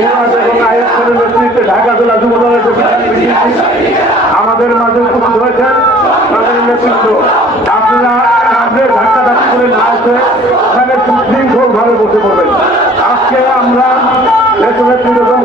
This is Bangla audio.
নিয়ামত এবং আমাদের মাঝে উপস্থিত হয়েছেন তাদের নেতৃত্ব। আপনারা সামনে ধাক্কা ধাক্কি করে না আসে এখানে সুশৃঙ্খলভাবে বসে পড়বেন। আজকে আমরা নেতৃত্ব এবং